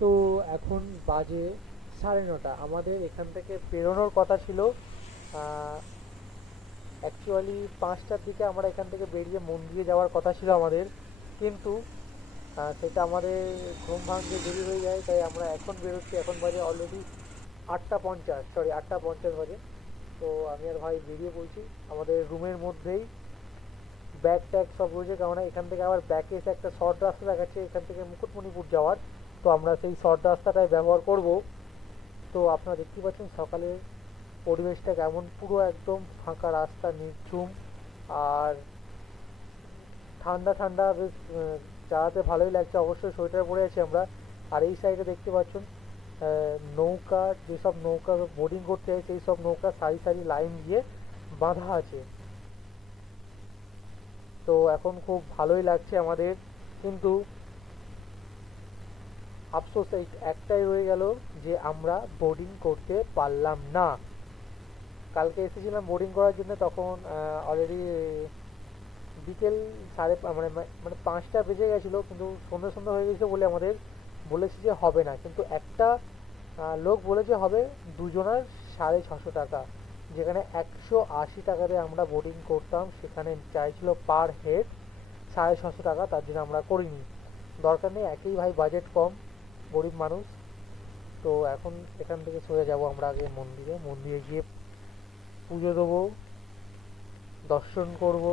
তো এখন বাজে 9:30। আমাদের এখান থেকে বেরোনোর কথা ছিল অ্যাকচুয়ালি 5টার দিকে। আমরা এখান থেকে বেরিয়ে মন্দিরে যাওয়ার কথা ছিল আমাদের, কিন্তু সেটা আমাদের ঘুম ভাঙতে দেরি হয়ে যায়, তাই আমরা এখন বেরোচ্ছি। এখন বাজে অলরেডি 8:50, সরি 8:50 বাজে। তো আমি আর ভাই বেরিয়ে পড়ছি আমাদের রুমের মধ্যেই। ব্যাগ ট্যাগ সব রয়েছে, কারণ এখান থেকে আবার ব্যাকে এসে একটা শর্ট রাস্তা দেখাচ্ছে এখান থেকে মুকুটমণিপুর যাওয়ার। তো আমরা সেই শর্ট রাস্তাটাই ব্যবহার করব। তো আপনারা দেখতে পাচ্ছেন সকালের পরিবেশটা কেমন, পুরো একদম ফাঁকা রাস্তা, নির্ঝুম আর ঠান্ডা ঠান্ডা, বেশ চালাতে ভালোই লাগছে। অবশ্যই সোয়েটার পরে আছি আমরা। আর এই সাইডে দেখতে পাচ্ছেন নৌকা, যেসব নৌকা বোটিং করতে হয় সেই সব নৌকা সারি সারি লাইন দিয়ে বাঁধা আছে। তো এখন খুব ভালোই লাগছে আমাদের, কিন্তু আফসোস একটাই রয়ে গেল যে আমরা বোর্ডিং করতে পারলাম না। কালকে এসেছিলাম বোর্ডিং করার জন্য, তখন অলরেডি বিকেল মানে 5টা বেজে গেছিলো, কিন্তু সন্ধ্যে সন্ধ্যা হয়ে গেছিলো বলে আমাদের বলেছে যে হবে না। কিন্তু একটা লোক বলেছে হবে, দুজনার 650 টাকা। যেখানে 180 টাকা দিয়ে আমরা বোর্ডিং করতাম, সেখানে চাইছিল পার হেড 650 টাকা। তার জন্য আমরা করিনি, দরকার নেই, একই ভাই বাজেট কম, গরিব মানুষ। তো এখন এখান থেকে সোজা যাব আমরা আগে মন্দিরে। মন্দিরে গিয়ে পুজো দেবো, দর্শন করব,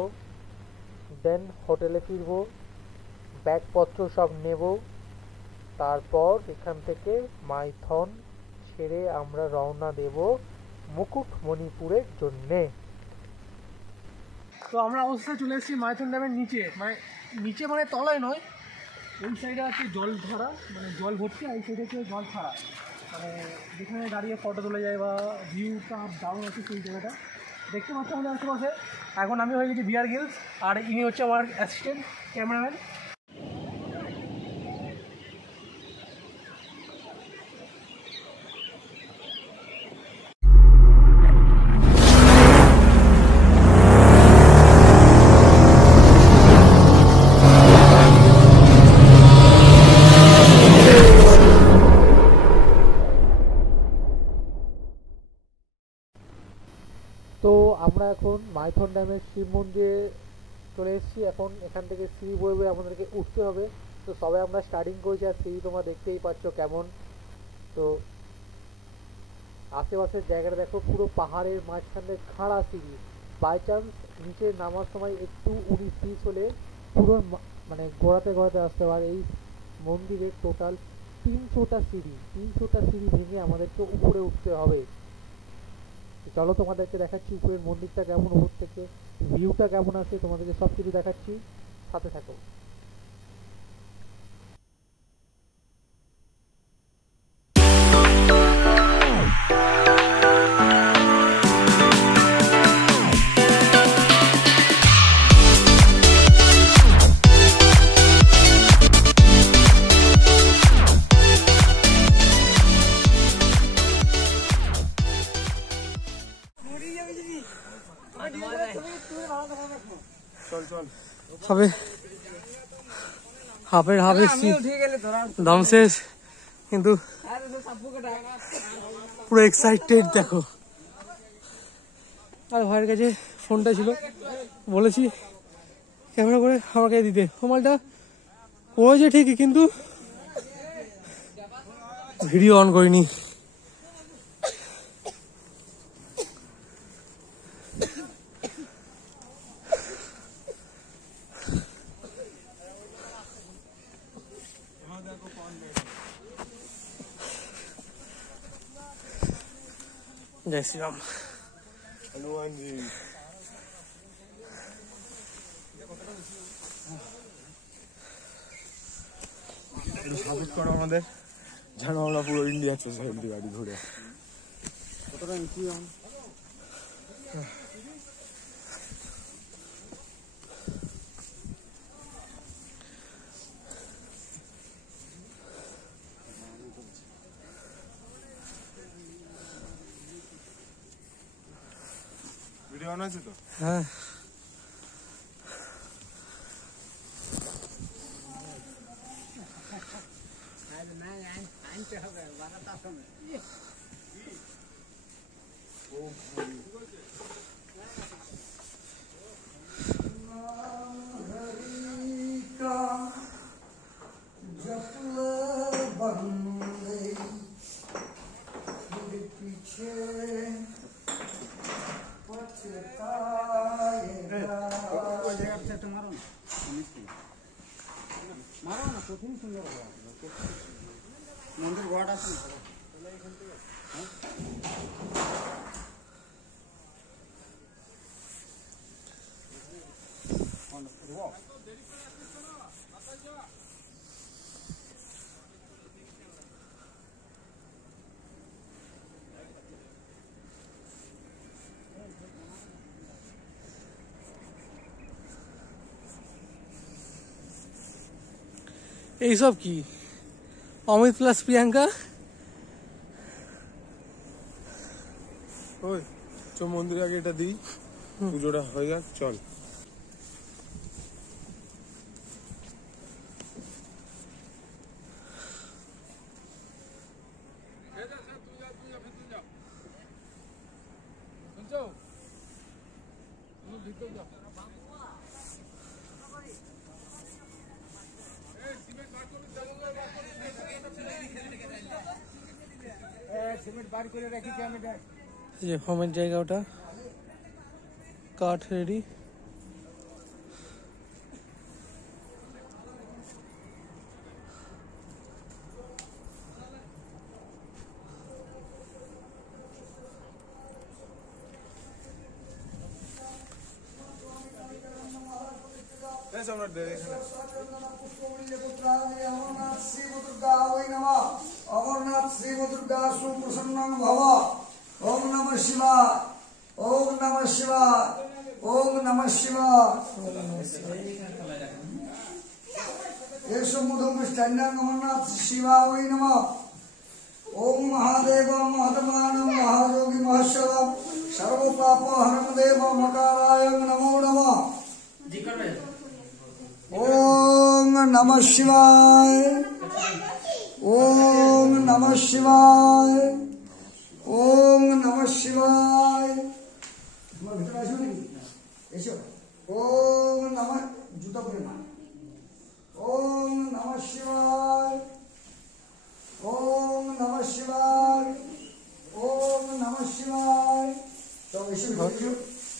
দেন হোটেলে ফিরবো, ব্যাগপত্র সব নেব। তারপর এখান থেকে মাইথন ছেড়ে আমরা রওনা দেব মুকুটমণিপুরের জন্যে। তো আমরা অবশ্যই চলে এসেছি মাইথন ড্যামের নিচে, মানে নিচে মানে তলায় নয়, ওই সাইডে আছে জল ধরা, মানে জল ভর্তি, আর এই সাইডে হচ্ছে জল ছাড়া, মানে যেখানে দাঁড়িয়ে ফটো তোলা যায় বা ভিউটা ডাউন আছে সেই জায়গাটা দেখতে পাচ্ছি আমাদের আশেপাশে। এখন আমি হয়ে গেছি বিয়ার গিলস, আর ইনি হচ্ছে আমার অ্যাসিস্ট্যান্ট ক্যামেরাম্যান। তো আমরা এখন মাইথন ড্যামের শিব মন্দিরে চলে এসেছি। এখন এখান থেকে সিঁড়ি বয়ে বয়ে আমাদেরকে উঠতে হবে। তো সবাই আমরা স্টার্টিং করেছি, আর সিঁড়ি তোমরা দেখতেই পাচ্ছ কেমন। তো আশেপাশের জায়গাটা দেখো, পুরো পাহাড়ের মাঝখানে খাড়া সিঁড়ি। বাই চান্স নিচে নামার সময় একটু 19-20 হলে পুরো মানে গোড়াতে গোড়াতে আসতে পারে। এই মন্দিরের টোটাল 300টা সিঁড়ি, 300টা সিঁড়ি ভেঙে আমাদেরকে উপরে উঠতে হবে। চলো তোমাদেরকে দেখাচ্ছি উপরের মন্দিরটা কেমন, উপর থেকে ভিউটা কেমন আসে, তোমাদেরকে সব কিছু দেখাচ্ছি, সাথে থাকো। হবে হাফের হাফে দম শেষ, কিন্তু পুরো এক্সাইটেড দেখো। আর ভাইয়ের কাছে ফোনটা ছিল, বলেছি ক্যামেরা করে আমাকে দিতে, মোবাইলটা করেছে ঠিকই, কিন্তু ভিডিও অন করিনি। जय श्री राम। हनुमान जी সাপোর্ট করো আমাদের, যেন আমরা পুরো ইন্ডিয়া সোসাইটি গাড়ি ঘুরে। কতটা নিচি ভিডিও অন আছে তো? হ্যাঁ, মন্দির ঘাট আছে এইসব কি অমিত প্লাস প্রিয়াঙ্কা ওই চ মন্দিরে আগে এটা দিই, পুজোটা হয়ে যাক, চল। যে হোমের জায়গা ওটা কাঠ রেডি। সম্রাট দে এখানে। অমরনাথ শ্রী দুর্গা সুপ্রসন্ন ভব। ওম নমঃ শিবায়, ওম নমঃ শিবায়, ওম নমঃ শিবায়। এসো মুধমিষ্টান্যাং অমরনাথ শিবায় নমঃ। ওম মহাদেব মহাত্মানং মহাযোগী মহেশ্বরম সর্বপাপ হরণ দেব মকারায় নমো নমঃ। ওম নমঃ শিবায়, ওম নমঃ শিবায়, ওম নমঃ শিবায়। তোমার ভিতরে আসো নাকি? এসো। ওম নমঃ, জুতা পরে না। ওম নমঃ শিবায়, ওম নমঃ শিবায়, ওম নমঃ শিবায়। তো এসো,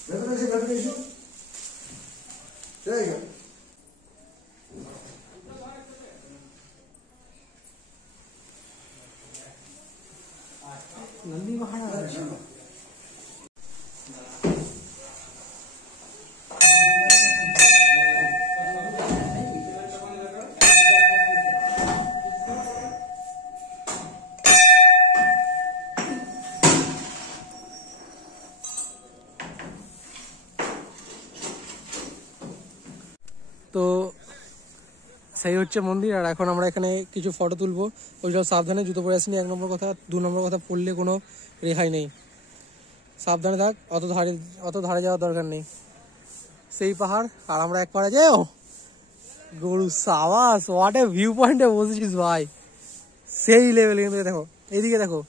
ভেতরে এসো, ভেতরে এসো। ঠিক আছে। नंदी महाराज তো সেই হচ্ছে মন্দির। আর এখন আমরা এখানে কিছু ফটো তুলবো। ওই সব সাবধানে, জুতো পরে আসিনি 1 নম্বর কথা। 2 নম্বর কথা, পড়লে কোনো রেহাই নেই, সাবধানে থাক। অত ধারে যাওয়ার দরকার নেই। সেই পাহাড় আর আমরা এক পাহাড়ে যাই। গরু সাবাস, হোয়াট এ ভিউ পয়েন্টে বসেছিস ভাই, সেই লেভেল। কিন্তু দেখো এইদিকে, দেখো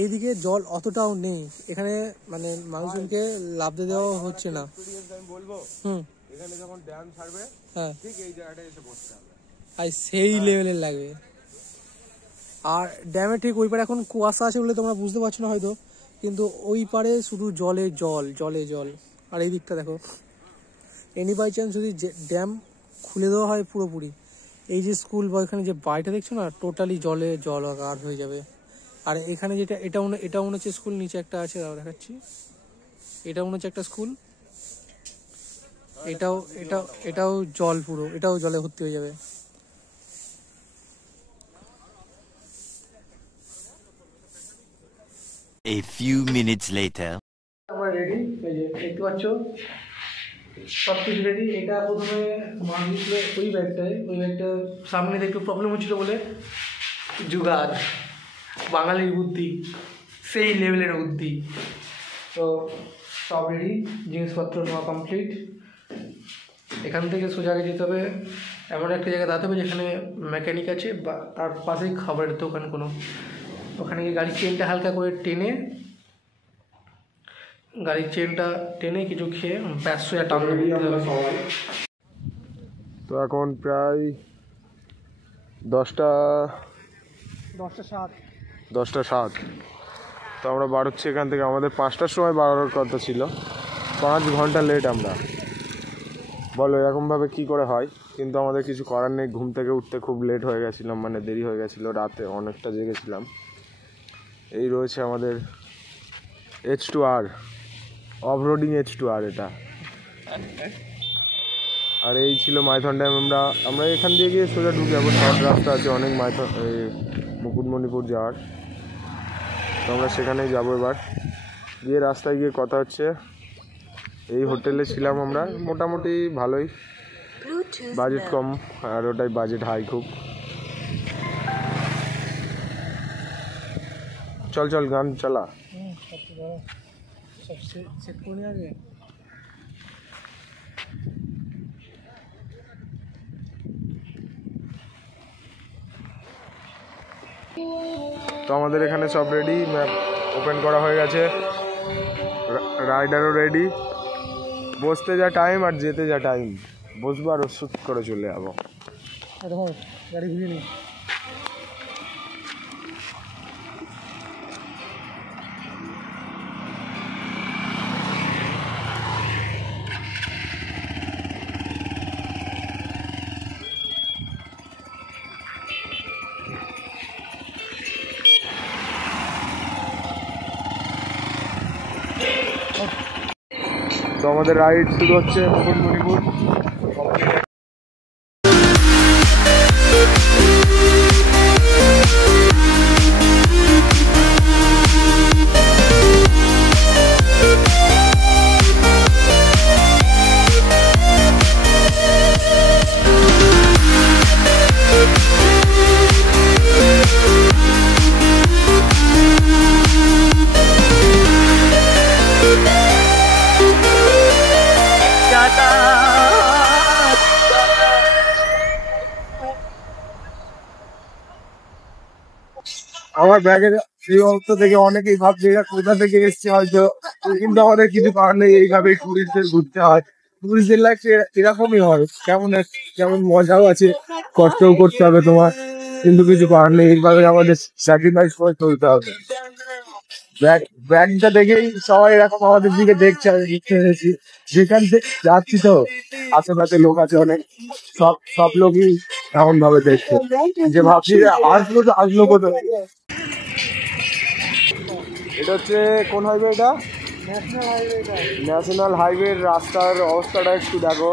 এইদিকে জল অতটাও নেই এখানে, মানে মানুষজনকে লাভ দেওয়া হচ্ছে না। আমি বলবো এখানে যখন ড্যাম ছাড়বে, হ্যাঁ, ঠিক এই জায়গাটায় এসে বসতে হবে। আর সেই লেভেলের লাগবে। আর ড্যামে ঠিক ওই পারে এখন কুয়াশা আছে বলে তোমরা বুঝতে পারছো না হয়তো, কিন্তু ওই পারে শুধু জলে জল, জলে জল। আর এই দিকটা দেখো, এনি বাই চান্স যদি ড্যাম খুলে দেওয়া হয় পুরোপুরি, এই যে স্কুল বা এখানে যে বাড়িটা দেখছো না, টোটালি জলে জলাকার হয়ে যাবে। আর এখানে যেটা, এটা মনে হচ্ছে স্কুল, নিচে একটা আছে, দাও দেখাচ্ছি, এটা মনে হচ্ছে একটা স্কুল। এটাও জল, পুরো এটাও জলে ভর্তি হয়ে যাবে। A few minutes later. আমরা রেডি, এই যে দেখতে পাচ্ছ সব কিছু রেডি। এটা প্রথমে মা দিয়েছিল ওই ব্যাগটা সামনে একটু প্রবলেম হচ্ছিল বলে জুগাড়, বাঙালির বুদ্ধি, সেই লেভেলের বুদ্ধি। তো সব রেডি, জিনিসপত্র নেওয়া কমপ্লিট। এখান থেকে সোজাকে যেতে হবে এমন একটা জায়গায় দাঁড়াতে হবে যেখানে মেকানিক আছে বা তার পাশেই খাবারের দোকান কোনো, ওখানে গিয়ে গাড়ির চেনটা হালকা করে টেনে কিছু খেয়ে ব্যাস সোজা টাউনে দিতে হবে। তো এখন প্রায় 10:07। তো আমরা বাড়ছি এখান থেকে, আমাদের 5টার সময় বাড়ানোর কথা ছিল, 5 ঘন্টা লেট আমরা। বলো এরকমভাবে কি করে হয়, কিন্তু আমাদের কিছু করার নেই। ঘুম থেকে উঠতে খুব লেট হয়ে গেছিলাম, মানে দেরি হয়ে গেছিলো, রাতে অনেকটা জেগেছিলাম। এই রয়েছে আমাদের H2R, অফরোডিং H2R এটা। আর এই ছিল মাইথন ড্যাম। আমরা এখান দিয়ে গিয়ে সোজা ঢুকে যাবো, শর্ট রাস্তা আছে অনেক মুকুটমণিপুর যাওয়ার। তো আমরা সেখানেই যাবো এবার। গিয়ে রাস্তায় গিয়ে কথা হচ্ছে। এই হোটেলে ছিলাম আমরা, মোটামুটি ভালোই, বাজেট কম, আর ওটাই বাজেট হাই খুব। চল গান চালা। তো আমাদের এখানে সব রেডি, ম্যাপ ওপেন করা হয়ে গেছে, রাইডারও রেডি। বসতে যা টাইম আর যেতে যা টাইম, বসবো আর ওষুধ করে চলে যাবো। গাড়ি ঘুরিয়ে নিই। তো আমাদের রাইড শুরু হচ্ছে মুকুটমণিপুর। আমার ব্যাগের এই অবস্থা থেকে অনেকেই ভাবছে এরা কোথা থেকে এসছে হয়তো, কিন্তু আমাদের কিছু কারণ নেই, এইভাবে টুরিস্টদের ঘুরতে হয়। টুরিস্টদের লাইফ এরকমই হয়, কেমন মজাও আছে, কষ্টও করতে হবে তোমার, কিন্তু কিছু কারণ নেই, এইভাবে আমাদের স্যাক্রিফাইস করে চলতে হবে। ব্যাগটা দেখেই সবাই এরকম আমাদের দিকে দেখছে, আমি ঘুরতে এসেছি, যেখান থেকে যাচ্ছি তো আশেপাশে লোক আছে অনেক, সব লোকই এমন ভাবে দেখছে যে ভাবছি আসলো কোথায়। এটা হচ্ছে কোন হাইওয়ে? এটা ন্যাশনাল হাইওয়ে। রাস্তার অবস্থাটা একটু দেখো,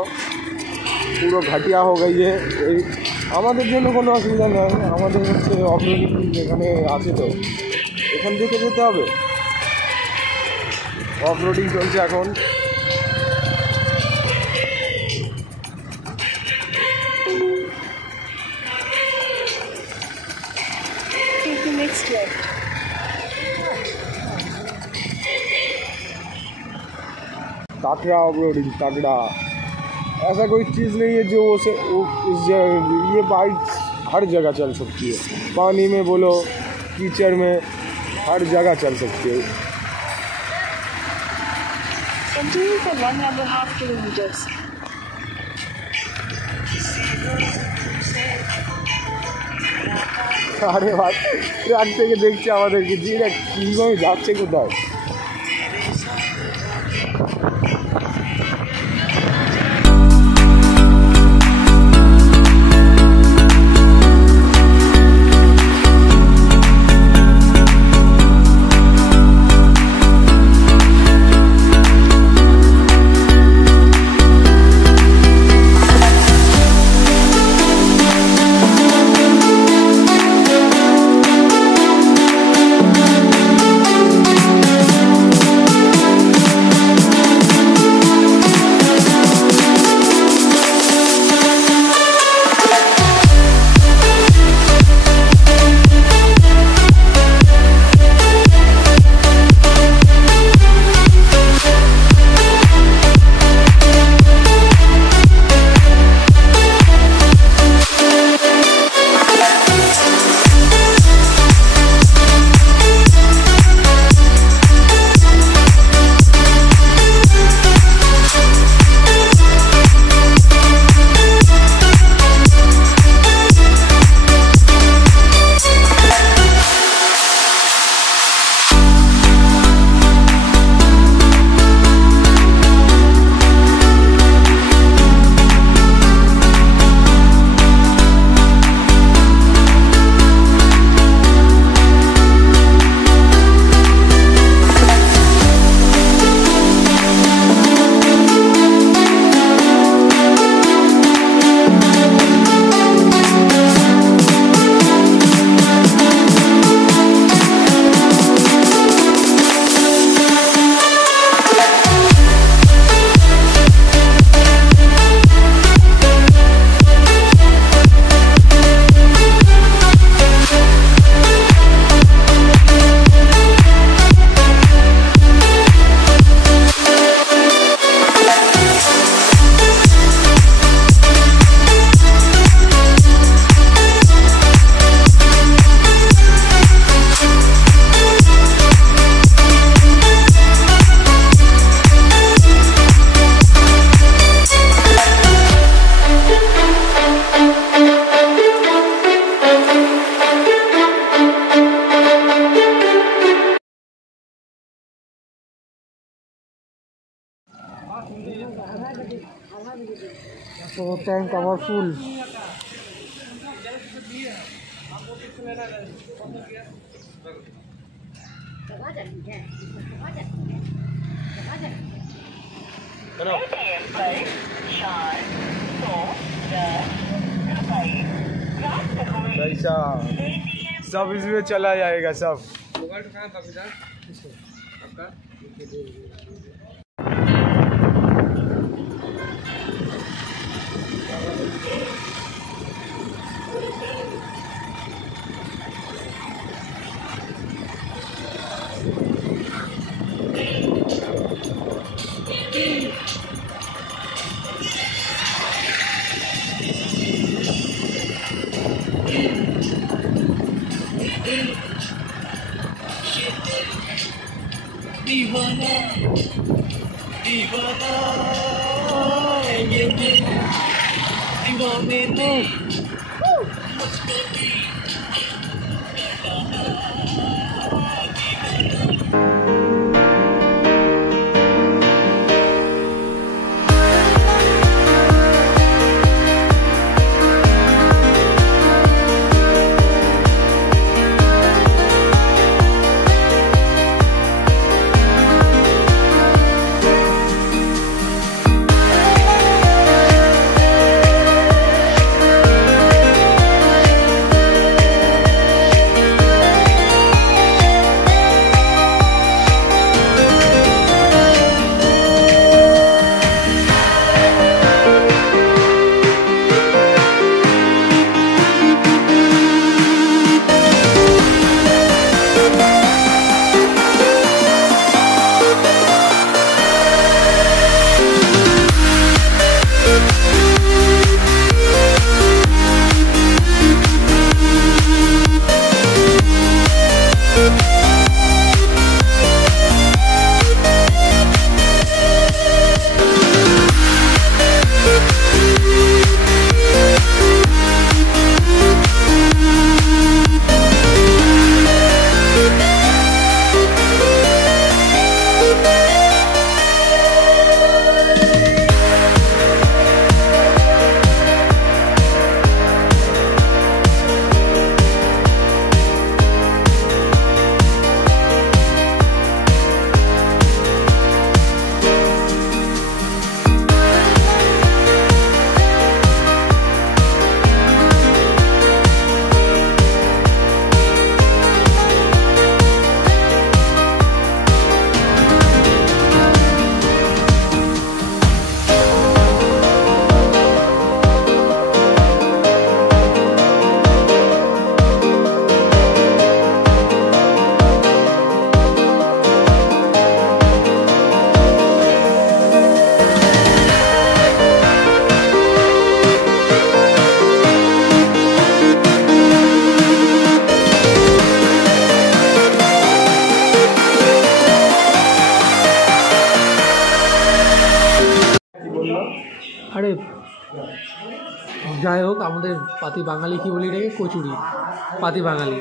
পুরো ঘাটিয়া হয়ে গিয়ে। এই আমাদের জন্য কোনো অসুবিধা নয়, আমাদের হচ্ছে অগ্রগতি যেখানে আছে, তো এখান থেকে যেতে হবে। অফরোডিং চলছে এখন। ताकड़ा ऑफरोडिंग, तगड़ा। ऐसा कोई चीज़ नहीं है जो ये बाइक हर जगह चल सकती है, पानी में बोलो, कीचड़ में, हर जगह चल सकती है। Continue for 1.5 kilometers. আরে ভাই, ট্রাক থেকে দেখছে আমাদেরকে, যে কীভাবে যাচ্ছে কোথায়। তো ট্যাঙ্ক আমার ফুল। सब इसमें चला जाएगा सब। আরে যাই হোক, আমাদের পাতি বাঙালি কী বলি এটাকে, কচুরি, পাতি বাঙালি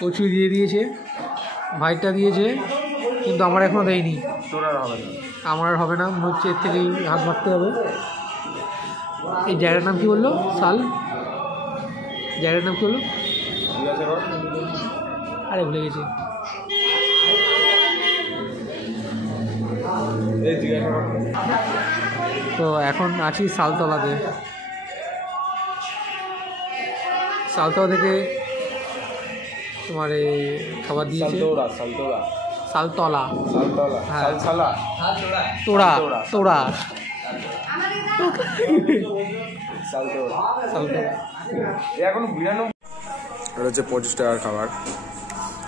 কচুরি দিয়ে দিয়েছে, ভাইটা দিয়েছে, কিন্তু আমার এখনও দেয়নি। আমার আর হবে না, মনে হচ্ছে এর থেকেই হাত মারতে হবে। এই জায়গাটার নাম কী বললো? সাল, জায়গাটার নাম কী বললো? আরে ভুলে গেছি। তো এখন আছি সালতলাতে। সালতলা থেকে তোমার এই খাবার দিয়েছে। সালতলা, হ্যাঁ, তোড়া তোড়া এখন 92 এটা হচ্ছে 25 টাকার খাবার।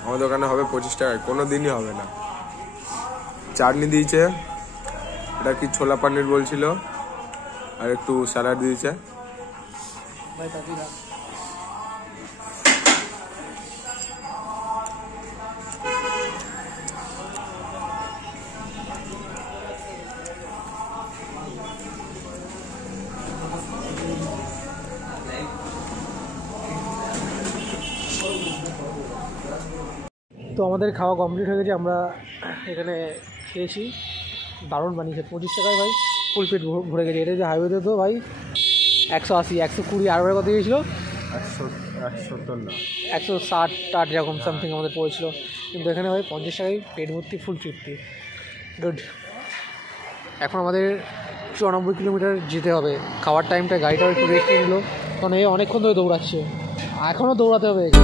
আমাদের দোকানে হবে 25 টাকায়, কোনো দিনই হবে না। চাটনি দিয়েছে, এটা কি ছোলা পনির বলছিল, আর একটু স্যালাড দিয়েছে। তো আমাদের খাওয়া কমপ্লিট হয়ে গেছে, আমরা এখানে খেয়েছি, দারুণ বানিয়েছে। 25 টাকায় ভাই ফুল পেট ভরে গেছে। এটা যে হাইওয়েতে তো ভাই 180, 120 আর কত গিয়েছিল 170 না 160 এরকম সামথিং আমাদের পড়েছিল, কিন্তু এখানে ভাই 50 টাকায় পেট ভর্তি ফুল তৃপ্তি। গুড। এখন আমাদের 94 কিলোমিটার যেতে হবে। খাওয়ার টাইমটা গাড়িটাও একটু রেস্ট নিল, কারণ এই অনেকক্ষণ ধরে দৌড়াচ্ছে, এখনও দৌড়াতে হবে একে।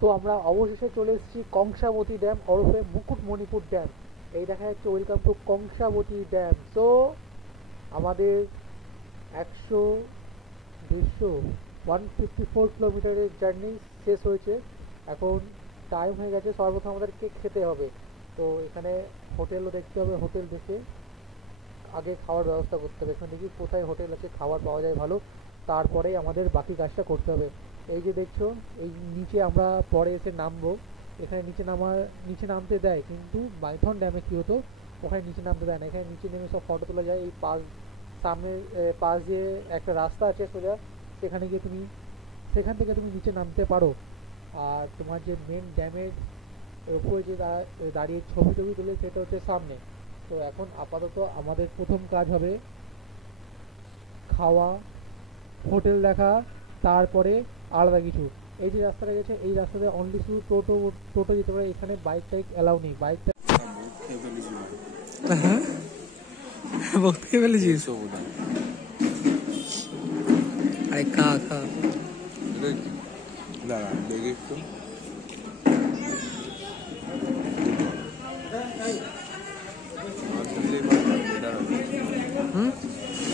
তো আমরা অবশেষে চলে এসেছি কংসাবতী ড্যাম ওরফে মুকুটমণিপুর ড্যাম। এই দেখা যাচ্ছে welcome to Kangsabati dam. So আমাদের 154 কিলোমিটারের জার্নি শেষ হয়েছে। এখন টাইম হয়ে গেছে, সর্বপ্রথম আমাদেরকে খেতে হবে। তো এখানে হোটেলও দেখতে হবে, হোটেল দেখে আগে খাওয়ার ব্যবস্থা করতে হবে। এখানে দেখি কোথায় হোটেল আছে খাবার পাওয়া যায় ভালো, তারপরেই আমাদের বাকি কাজটা করতে হবে। এই যে দেখছো, এই নিচে আমরা পরে এসে নামবো। এখানে নিচে নামতে দেয়, কিন্তু মাইথন ড্যামে কী হতো, ওখানে নিচে নামতে দেয় না। এখানে নিচে নেমে সব ফটো তোলা যায়। এই সামনে পাশ দিয়ে একটা রাস্তা আছে সোজা, সেখান থেকে তুমি নিচে নামতে পারো। আর তোমার যে মেন ড্যামের উপরে যে দাঁড়িয়ে ছবি তুলে সেটা হচ্ছে সামনে। তো এখন আপাতত আমাদের প্রথম কাজ হবে খাওয়া, হোটেল দেখা, তারপরে আলাদা কিছু। এই যে রাস্তাটা গেছে, এই রাস্তাতে অনলি শুধু টোটো যেতে পারে, এখানে বাইক টাইক অ্যালাউ নেই। বাইকটা বহুত খেয়ে ফেলেছিস? আরে খা দেখি একটু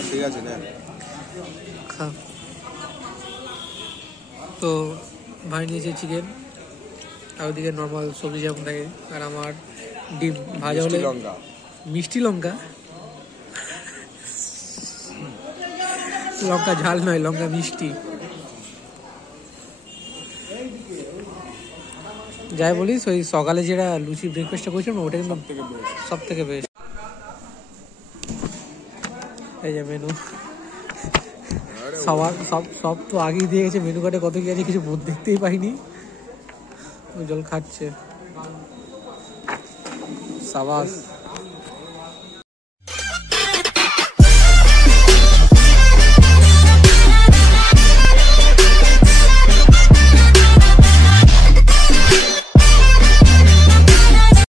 ঠিক আছে না, খা। তো ভাই নিয়েছে চিকেন, আর ওদিকে নর্মাল সবজি যেমন থাকে, আর আমার ডিম ভাজা হলে মিষ্টি লঙ্কা, লঙ্কা ঝাল নয়, লঙ্কা মিষ্টি। যাই বলিস, ওই সকালে যেটা লুচি ব্রেকফাস্টটা করেছিলাম না, ওটা কিন্তু সব থেকে বেস্ট। এই যে মেনু সবার সব তো আগেই দিয়ে গেছে, মেনু কার্ডে কত কি আছে কিছু দেখতেই পাইনি। ওই জল খাচ্ছে সাবাস।